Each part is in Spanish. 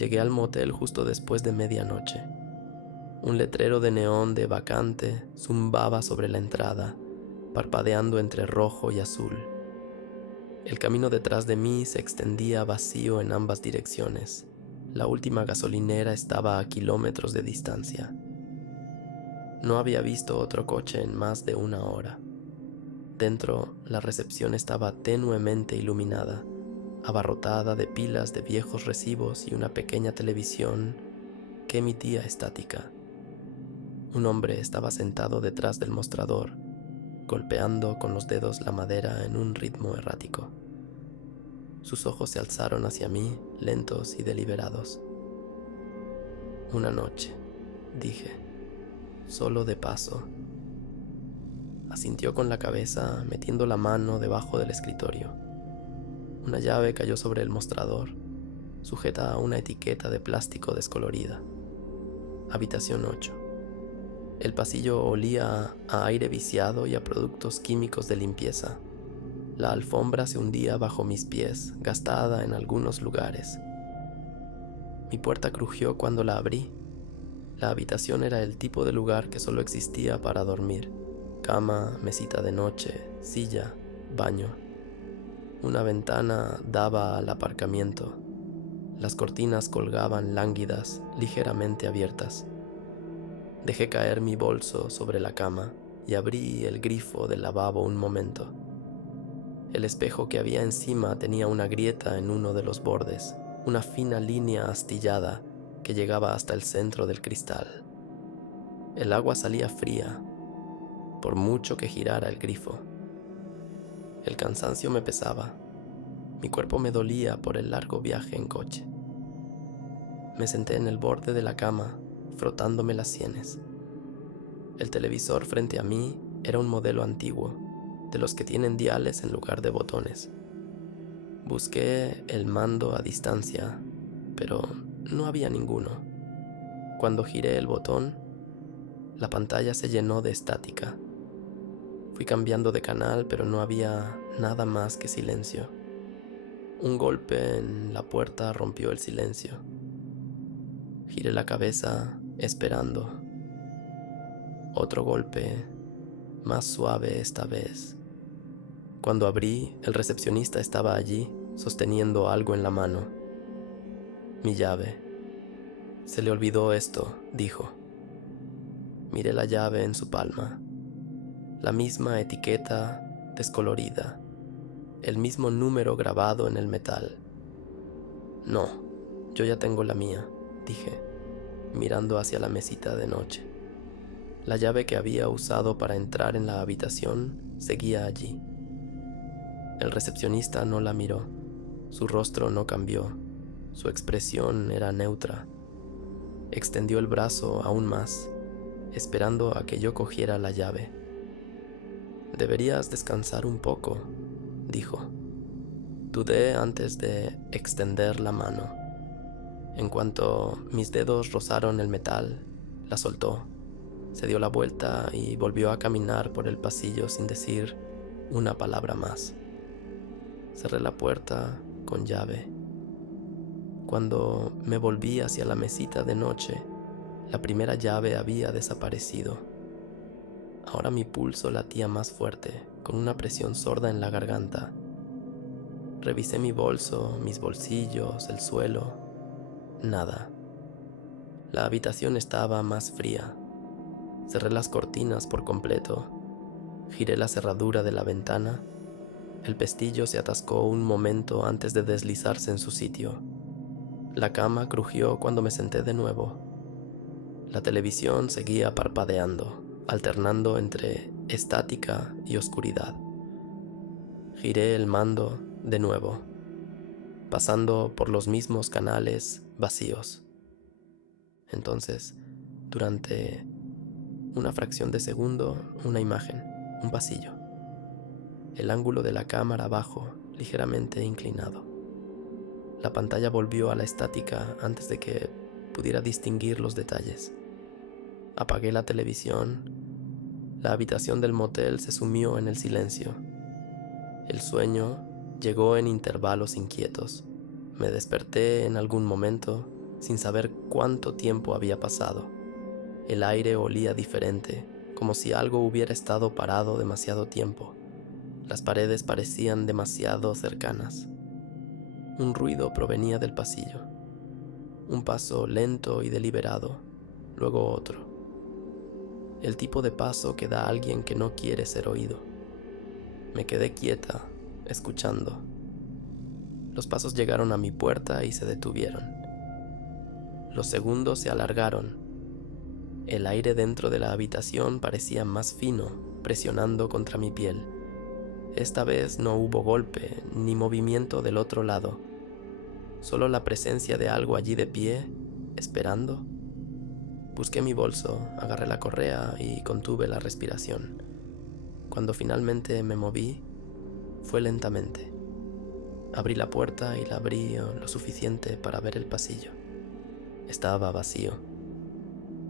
Llegué al motel justo después de medianoche. Un letrero de neón de vacante zumbaba sobre la entrada, parpadeando entre rojo y azul. El camino detrás de mí se extendía vacío en ambas direcciones. La última gasolinera estaba a kilómetros de distancia. No había visto otro coche en más de una hora. Dentro, la recepción estaba tenuemente iluminada, abarrotada de pilas de viejos recibos y una pequeña televisión que emitía estática. Un hombre estaba sentado detrás del mostrador, golpeando con los dedos la madera en un ritmo errático. Sus ojos se alzaron hacia mí, lentos y deliberados. Una noche, dije, solo de paso. Asintió con la cabeza, metiendo la mano debajo del escritorio. Una llave cayó sobre el mostrador, sujeta a una etiqueta de plástico descolorida. Habitación 8. El pasillo olía a aire viciado y a productos químicos de limpieza. La alfombra se hundía bajo mis pies, gastada en algunos lugares. Mi puerta crujió cuando la abrí. La habitación era el tipo de lugar que solo existía para dormir. Cama, mesita de noche, silla, baño. Una ventana daba al aparcamiento. Las cortinas colgaban lánguidas, ligeramente abiertas. Dejé caer mi bolso sobre la cama y abrí el grifo del lavabo un momento. El espejo que había encima tenía una grieta en uno de los bordes, una fina línea astillada que llegaba hasta el centro del cristal. El agua salía fría, por mucho que girara el grifo. El cansancio me pesaba. Mi cuerpo me dolía por el largo viaje en coche. Me senté en el borde de la cama, frotándome las sienes. El televisor frente a mí era un modelo antiguo, de los que tienen diales en lugar de botones. Busqué el mando a distancia, pero no había ninguno. Cuando giré el botón, la pantalla se llenó de estática. Fui cambiando de canal, pero no había nada más que silencio. Un golpe en la puerta rompió el silencio. Giré la cabeza, esperando. Otro golpe, más suave esta vez. Cuando abrí, el recepcionista estaba allí, sosteniendo algo en la mano. Mi llave. Se le olvidó esto, dijo. Miré la llave en su palma. La misma etiqueta descolorida. El mismo número grabado en el metal. No, yo ya tengo la mía, dije, mirando hacia la mesita de noche. La llave que había usado para entrar en la habitación seguía allí. El recepcionista no la miró. Su rostro no cambió. Su expresión era neutra. Extendió el brazo aún más, esperando a que yo cogiera la llave. «Deberías descansar un poco», dijo. Dudé antes de extender la mano. En cuanto mis dedos rozaron el metal, la soltó. Se dio la vuelta y volvió a caminar por el pasillo sin decir una palabra más. Cerré la puerta con llave. Cuando me volví hacia la mesita de noche, la primera llave había desaparecido. Ahora mi pulso latía más fuerte, con una presión sorda en la garganta. Revisé mi bolso, mis bolsillos, el suelo. Nada. La habitación estaba más fría. Cerré las cortinas por completo. Giré la cerradura de la ventana. El pestillo se atascó un momento antes de deslizarse en su sitio. La cama crujió cuando me senté de nuevo. La televisión seguía parpadeando, alternando entre estática y oscuridad. Giré el mando de nuevo, pasando por los mismos canales vacíos. Entonces, durante una fracción de segundo, una imagen, un pasillo. El ángulo de la cámara bajo, ligeramente inclinado. La pantalla volvió a la estática antes de que pudiera distinguir los detalles. Apagué la televisión. La habitación del motel se sumió en el silencio. El sueño llegó en intervalos inquietos. Me desperté en algún momento, sin saber cuánto tiempo había pasado. El aire olía diferente, como si algo hubiera estado parado demasiado tiempo. Las paredes parecían demasiado cercanas. Un ruido provenía del pasillo. Un paso lento y deliberado, luego otro. El tipo de paso que da alguien que no quiere ser oído. Me quedé quieta, escuchando. Los pasos llegaron a mi puerta y se detuvieron. Los segundos se alargaron. El aire dentro de la habitación parecía más fino, presionando contra mi piel. Esta vez no hubo golpe ni movimiento del otro lado, solo la presencia de algo allí de pie, esperando. Busqué mi bolso, agarré la correa y contuve la respiración. Cuando finalmente me moví, fue lentamente. Abrí la puerta y la abrí lo suficiente para ver el pasillo. Estaba vacío.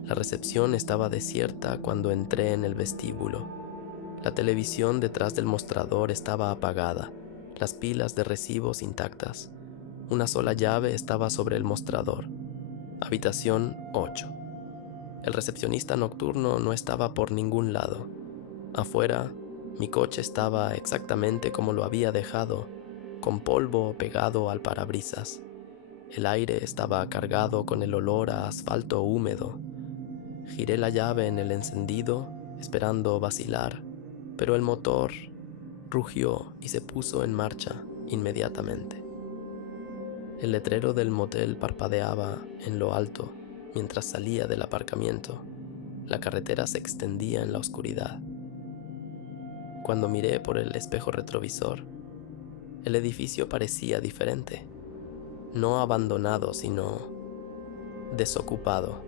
La recepción estaba desierta cuando entré en el vestíbulo. La televisión detrás del mostrador estaba apagada, las pilas de recibos intactas. Una sola llave estaba sobre el mostrador. Habitación 8. El recepcionista nocturno no estaba por ningún lado. Afuera, mi coche estaba exactamente como lo había dejado, con polvo pegado al parabrisas. El aire estaba cargado con el olor a asfalto húmedo. Giré la llave en el encendido, esperando vacilar, pero el motor rugió y se puso en marcha inmediatamente. El letrero del motel parpadeaba en lo alto mientras salía del aparcamiento. La carretera se extendía en la oscuridad. Cuando miré por el espejo retrovisor, el edificio parecía diferente. No abandonado, sino desocupado,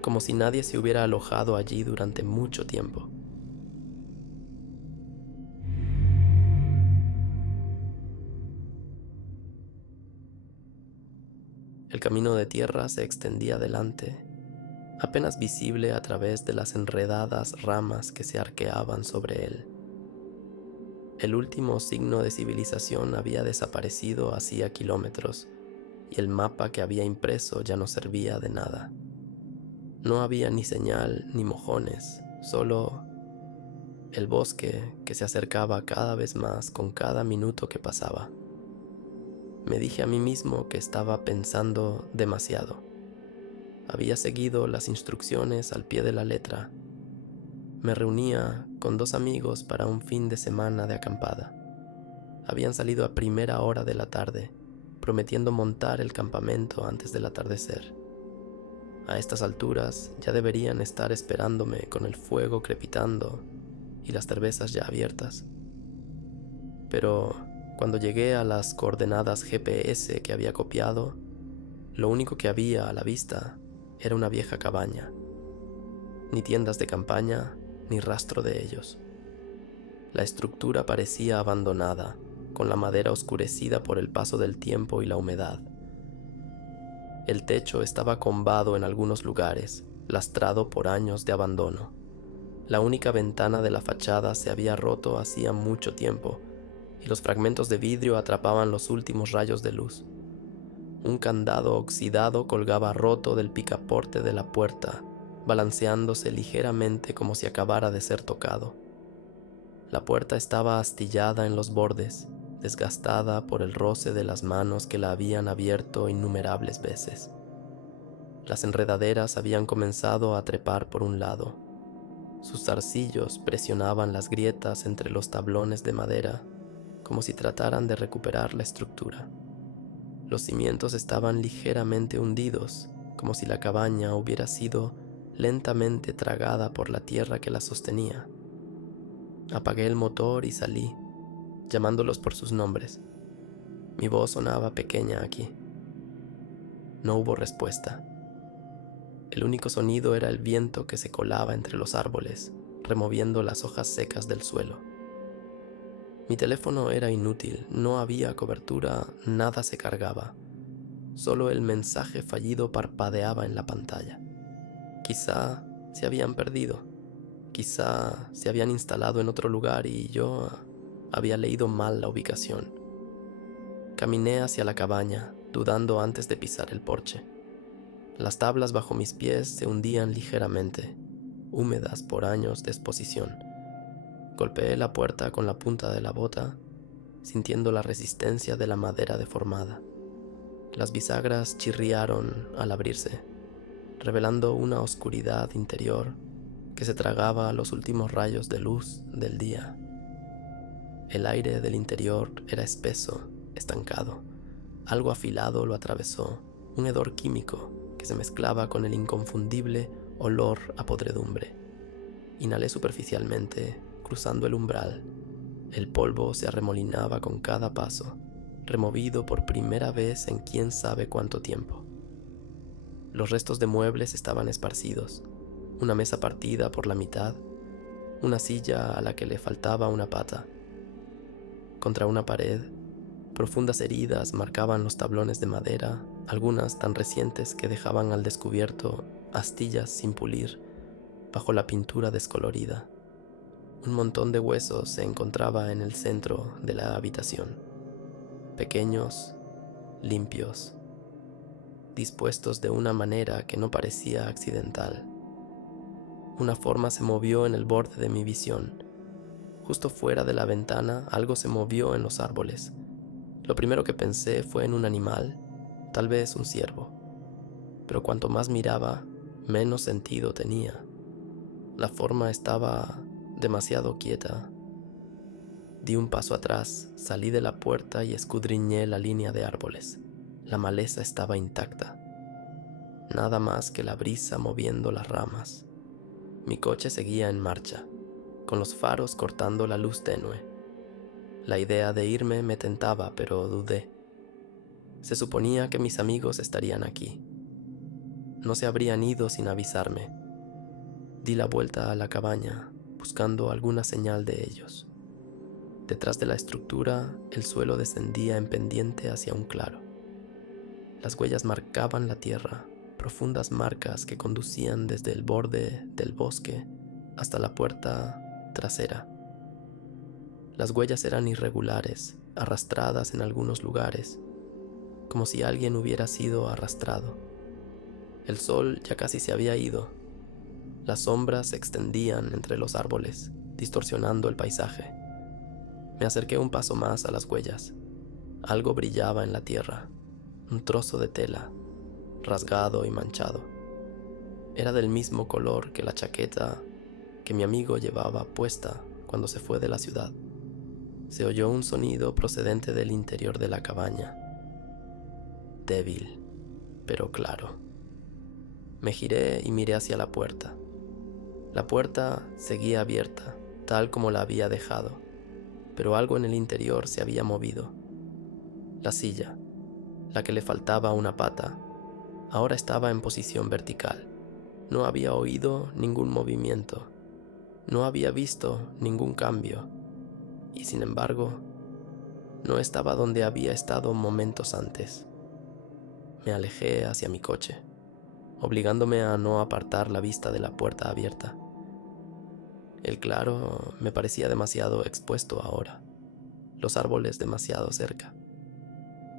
como si nadie se hubiera alojado allí durante mucho tiempo. El camino de tierra se extendía delante, apenas visible a través de las enredadas ramas que se arqueaban sobre él. El último signo de civilización había desaparecido hacía kilómetros, y el mapa que había impreso ya no servía de nada. No había ni señal ni mojones, solo el bosque que se acercaba cada vez más con cada minuto que pasaba. Me dije a mí mismo que estaba pensando demasiado. Había seguido las instrucciones al pie de la letra. Me reunía con 2 amigos para un fin de semana de acampada. Habían salido a primera hora de la tarde, prometiendo montar el campamento antes del atardecer. A estas alturas ya deberían estar esperándome con el fuego crepitando y las cervezas ya abiertas. Pero cuando llegué a las coordenadas GPS que había copiado, lo único que había a la vista era una vieja cabaña. Ni tiendas de campaña, ni rastro de ellos. La estructura parecía abandonada, con la madera oscurecida por el paso del tiempo y la humedad. El techo estaba combado en algunos lugares, lastrado por años de abandono. La única ventana de la fachada se había roto hacía mucho tiempo, y los fragmentos de vidrio atrapaban los últimos rayos de luz. Un candado oxidado colgaba roto del picaporte de la puerta, balanceándose ligeramente como si acabara de ser tocado. La puerta estaba astillada en los bordes, desgastada por el roce de las manos que la habían abierto innumerables veces. Las enredaderas habían comenzado a trepar por un lado. Sus zarcillos presionaban las grietas entre los tablones de madera, como si trataran de recuperar la estructura. Los cimientos estaban ligeramente hundidos, como si la cabaña hubiera sido lentamente tragada por la tierra que la sostenía. Apagué el motor y salí, llamándolos por sus nombres. Mi voz sonaba pequeña aquí. No hubo respuesta. El único sonido era el viento que se colaba entre los árboles, removiendo las hojas secas del suelo. Mi teléfono era inútil, no había cobertura, nada se cargaba. Solo el mensaje fallido parpadeaba en la pantalla. Quizá se habían perdido. Quizá se habían instalado en otro lugar y yo había leído mal la ubicación. Caminé hacia la cabaña, dudando antes de pisar el porche. Las tablas bajo mis pies se hundían ligeramente, húmedas por años de exposición. Golpeé la puerta con la punta de la bota, sintiendo la resistencia de la madera deformada. Las bisagras chirriaron al abrirse, revelando una oscuridad interior que se tragaba los últimos rayos de luz del día. El aire del interior era espeso, estancado. Algo afilado lo atravesó, un hedor químico que se mezclaba con el inconfundible olor a podredumbre. Inhalé superficialmente, cruzando el umbral. El polvo se arremolinaba con cada paso, removido por primera vez en quién sabe cuánto tiempo. Los restos de muebles estaban esparcidos, una mesa partida por la mitad, una silla a la que le faltaba una pata. Contra una pared, profundas heridas marcaban los tablones de madera, algunas tan recientes que dejaban al descubierto astillas sin pulir bajo la pintura descolorida. Un montón de huesos se encontraba en el centro de la habitación, pequeños, limpios, dispuestos de una manera que no parecía accidental. Una forma se movió en el borde de mi visión. Justo fuera de la ventana, algo se movió en los árboles. Lo primero que pensé fue en un animal, tal vez un ciervo. Pero cuanto más miraba, menos sentido tenía. La forma estaba demasiado quieta. Di un paso atrás, salí de la puerta y escudriñé la línea de árboles. La maleza estaba intacta. Nada más que la brisa moviendo las ramas. Mi coche seguía en marcha, con los faros cortando la luz tenue. La idea de irme me tentaba, pero dudé. Se suponía que mis amigos estarían aquí. No se habrían ido sin avisarme. Di la vuelta a la cabaña, buscando alguna señal de ellos. Detrás de la estructura, el suelo descendía en pendiente hacia un claro. Las huellas marcaban la tierra, profundas marcas que conducían desde el borde del bosque hasta la puerta trasera. Las huellas eran irregulares, arrastradas en algunos lugares, como si alguien hubiera sido arrastrado. El sol ya casi se había ido. Las sombras se extendían entre los árboles, distorsionando el paisaje. Me acerqué un paso más a las huellas. Algo brillaba en la tierra, un trozo de tela, rasgado y manchado. Era del mismo color que la chaqueta que mi amigo llevaba puesta cuando se fue de la ciudad. Se oyó un sonido procedente del interior de la cabaña. Débil, pero claro. Me giré y miré hacia la puerta. La puerta seguía abierta, tal como la había dejado, pero algo en el interior se había movido. La silla, la que le faltaba una pata, ahora estaba en posición vertical. No había oído ningún movimiento, no había visto ningún cambio, y sin embargo, no estaba donde había estado momentos antes. Me alejé hacia mi coche, obligándome a no apartar la vista de la puerta abierta. El claro me parecía demasiado expuesto ahora, los árboles demasiado cerca.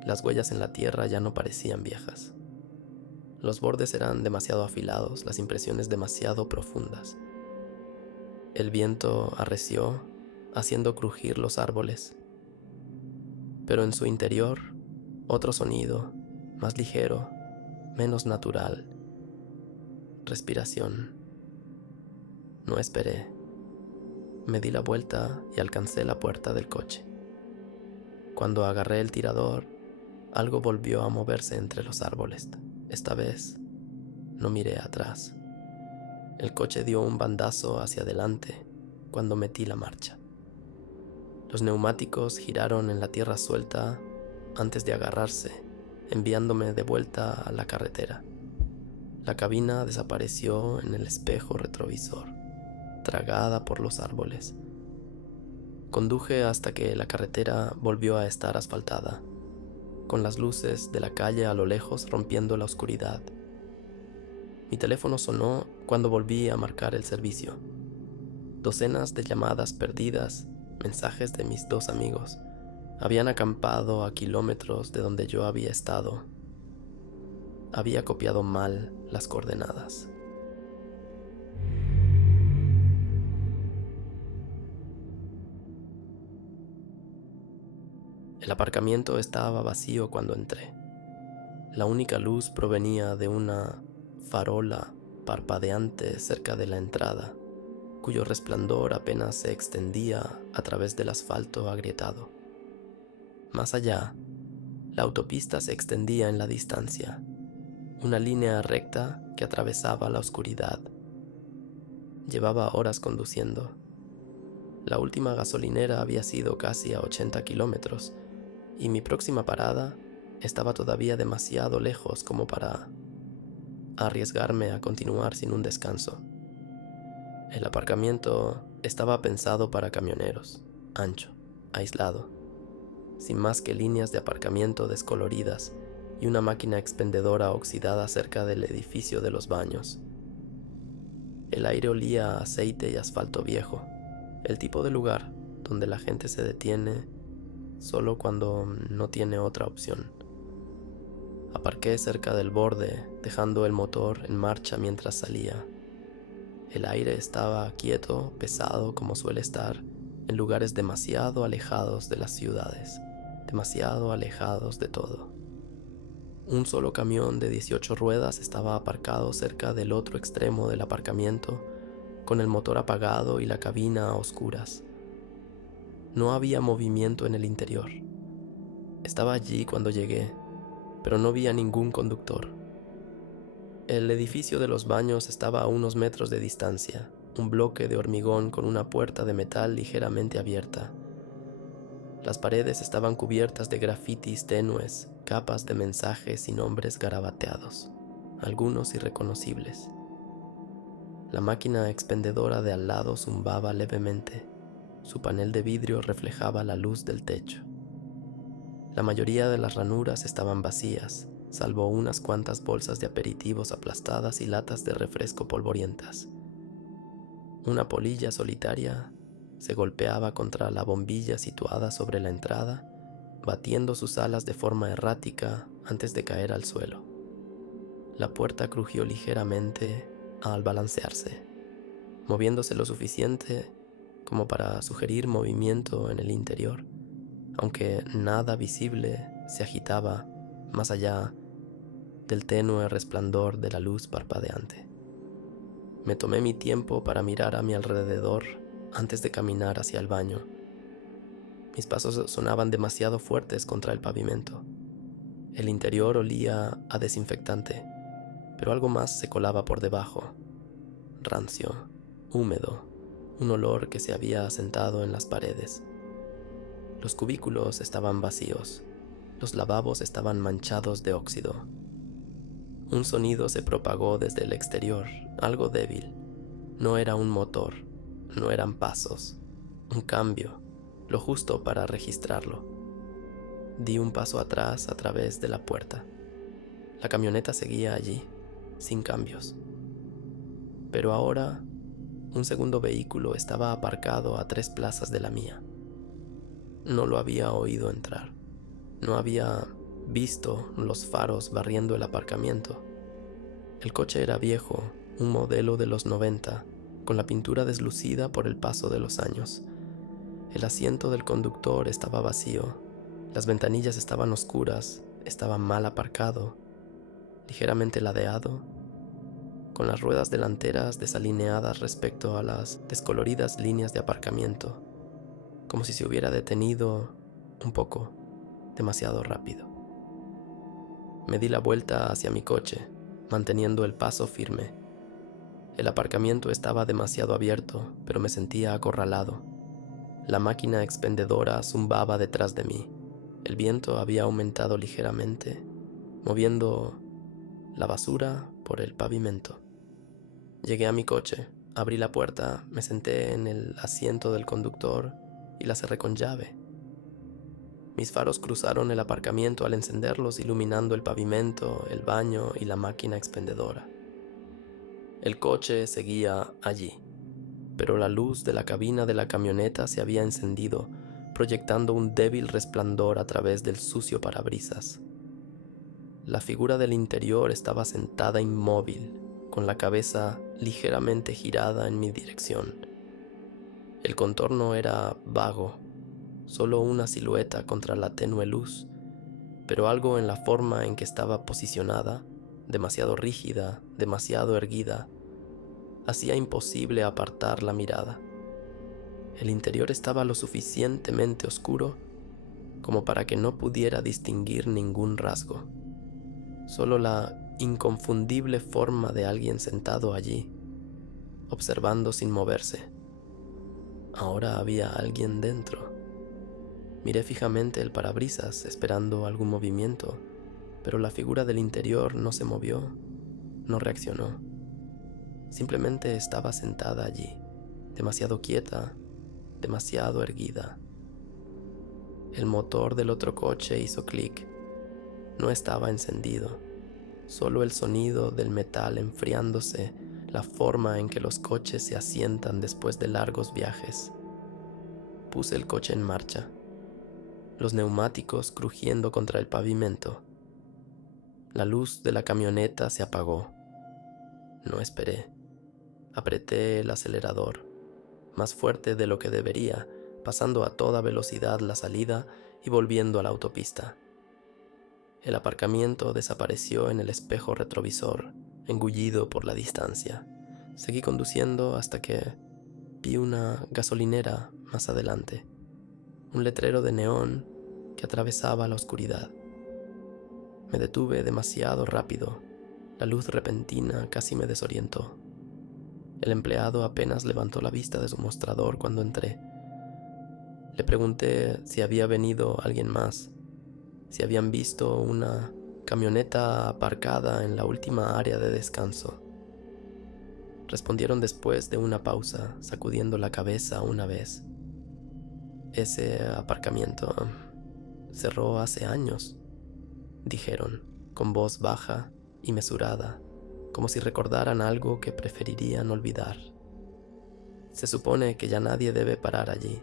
Las huellas en la tierra ya no parecían viejas. Los bordes eran demasiado afilados, las impresiones demasiado profundas. El viento arreció, haciendo crujir los árboles. Pero en su interior, otro sonido, más ligero, menos natural. Respiración. No esperé. Me di la vuelta y alcancé la puerta del coche. Cuando agarré el tirador, algo volvió a moverse entre los árboles. Esta vez, no miré atrás. El coche dio un bandazo hacia adelante cuando metí la marcha. Los neumáticos giraron en la tierra suelta antes de agarrarse, enviándome de vuelta a la carretera. La cabina desapareció en el espejo retrovisor, tragada por los árboles. Conduje hasta que la carretera volvió a estar asfaltada, con las luces de la calle a lo lejos rompiendo la oscuridad. Mi teléfono sonó cuando volví a marcar el servicio. Docenas de llamadas perdidas, mensajes de mis dos amigos, habían acampado a kilómetros de donde yo había estado. Había copiado mal las coordenadas. El aparcamiento estaba vacío cuando entré. La única luz provenía de una farola parpadeante cerca de la entrada, cuyo resplandor apenas se extendía a través del asfalto agrietado. Más allá, la autopista se extendía en la distancia, una línea recta que atravesaba la oscuridad. Llevaba horas conduciendo. La última gasolinera había sido casi a 80 kilómetros y mi próxima parada estaba todavía demasiado lejos como para arriesgarme a continuar sin un descanso. El aparcamiento estaba pensado para camioneros, ancho, aislado, sin más que líneas de aparcamiento descoloridas y una máquina expendedora oxidada cerca del edificio de los baños. El aire olía a aceite y asfalto viejo, el tipo de lugar donde la gente se detiene solo cuando no tiene otra opción. Aparqué cerca del borde, dejando el motor en marcha mientras salía. El aire estaba quieto, pesado como suele estar en lugares demasiado alejados de las ciudades, demasiado alejados de todo. Un solo camión de 18 ruedas estaba aparcado cerca del otro extremo del aparcamiento, con el motor apagado y la cabina a oscuras. No había movimiento en el interior. Estaba allí cuando llegué, pero no vi a ningún conductor. El edificio de los baños estaba a unos metros de distancia, un bloque de hormigón con una puerta de metal ligeramente abierta. Las paredes estaban cubiertas de grafitis tenues, capas de mensajes y nombres garabateados, algunos irreconocibles. La máquina expendedora de al lado zumbaba levemente. Su panel de vidrio reflejaba la luz del techo. La mayoría de las ranuras estaban vacías, salvo unas cuantas bolsas de aperitivos aplastadas y latas de refresco polvorientas. Una polilla solitaria se golpeaba contra la bombilla situada sobre la entrada, batiendo sus alas de forma errática antes de caer al suelo. La puerta crujió ligeramente al balancearse, moviéndose lo suficiente como para sugerir movimiento en el interior, aunque nada visible se agitaba más allá del tenue resplandor de la luz parpadeante. Me tomé mi tiempo para mirar a mi alrededor antes de caminar hacia el baño. Mis pasos sonaban demasiado fuertes contra el pavimento. El interior olía a desinfectante, pero algo más se colaba por debajo. Rancio, húmedo, un olor que se había asentado en las paredes. Los cubículos estaban vacíos. Los lavabos estaban manchados de óxido. Un sonido se propagó desde el exterior, algo débil. No era un motor, no eran pasos. Un cambio, lo justo para registrarlo. Di un paso atrás a través de la puerta. La camioneta seguía allí, sin cambios. Pero ahora, un segundo vehículo estaba aparcado a 3 plazas de la mía. No lo había oído entrar. No había visto los faros barriendo el aparcamiento. El coche era viejo, un modelo de los 90, con la pintura deslucida por el paso de los años. El asiento del conductor estaba vacío, las ventanillas estaban oscuras, estaba mal aparcado, ligeramente ladeado, con las ruedas delanteras desalineadas respecto a las descoloridas líneas de aparcamiento, como si se hubiera detenido un poco, demasiado rápido. Me di la vuelta hacia mi coche, manteniendo el paso firme. El aparcamiento estaba demasiado abierto, pero me sentía acorralado. La máquina expendedora zumbaba detrás de mí. El viento había aumentado ligeramente, moviendo la basura por el pavimento. Llegué a mi coche, abrí la puerta, me senté en el asiento del conductor y la cerré con llave. Mis faros cruzaron el aparcamiento al encenderlos, iluminando el pavimento, el baño y la máquina expendedora. El coche seguía allí, pero la luz de la cabina de la camioneta se había encendido, proyectando un débil resplandor a través del sucio parabrisas. La figura del interior estaba sentada inmóvil, con la cabeza ligeramente girada en mi dirección. El contorno era vago, solo una silueta contra la tenue luz, pero algo en la forma en que estaba posicionada, demasiado rígida, demasiado erguida, hacía imposible apartar la mirada. El interior estaba lo suficientemente oscuro como para que no pudiera distinguir ningún rasgo, solo la inconfundible forma de alguien sentado allí, observando sin moverse. Ahora había alguien dentro. Miré fijamente el parabrisas esperando algún movimiento, pero la figura del interior no se movió, no reaccionó. Simplemente estaba sentada allí, demasiado quieta, demasiado erguida. El motor del otro coche hizo clic. No estaba encendido, solo el sonido del metal enfriándose, la forma en que los coches se asientan después de largos viajes. Puse el coche en marcha, los neumáticos crujiendo contra el pavimento. La luz de la camioneta se apagó. No esperé. Apreté el acelerador, más fuerte de lo que debería, pasando a toda velocidad la salida y volviendo a la autopista. El aparcamiento desapareció en el espejo retrovisor, engullido por la distancia. Seguí conduciendo hasta que vi una gasolinera más adelante, un letrero de neón que atravesaba la oscuridad. Me detuve demasiado rápido. La luz repentina casi me desorientó. El empleado apenas levantó la vista de su mostrador cuando entré. Le pregunté si había venido alguien más, si habían visto una camioneta aparcada en la última área de descanso. Respondieron después de una pausa, sacudiendo la cabeza una vez. Ese aparcamiento cerró hace años, dijeron, con voz baja y mesurada, como si recordaran algo que preferirían olvidar. Se supone que ya nadie debe parar allí.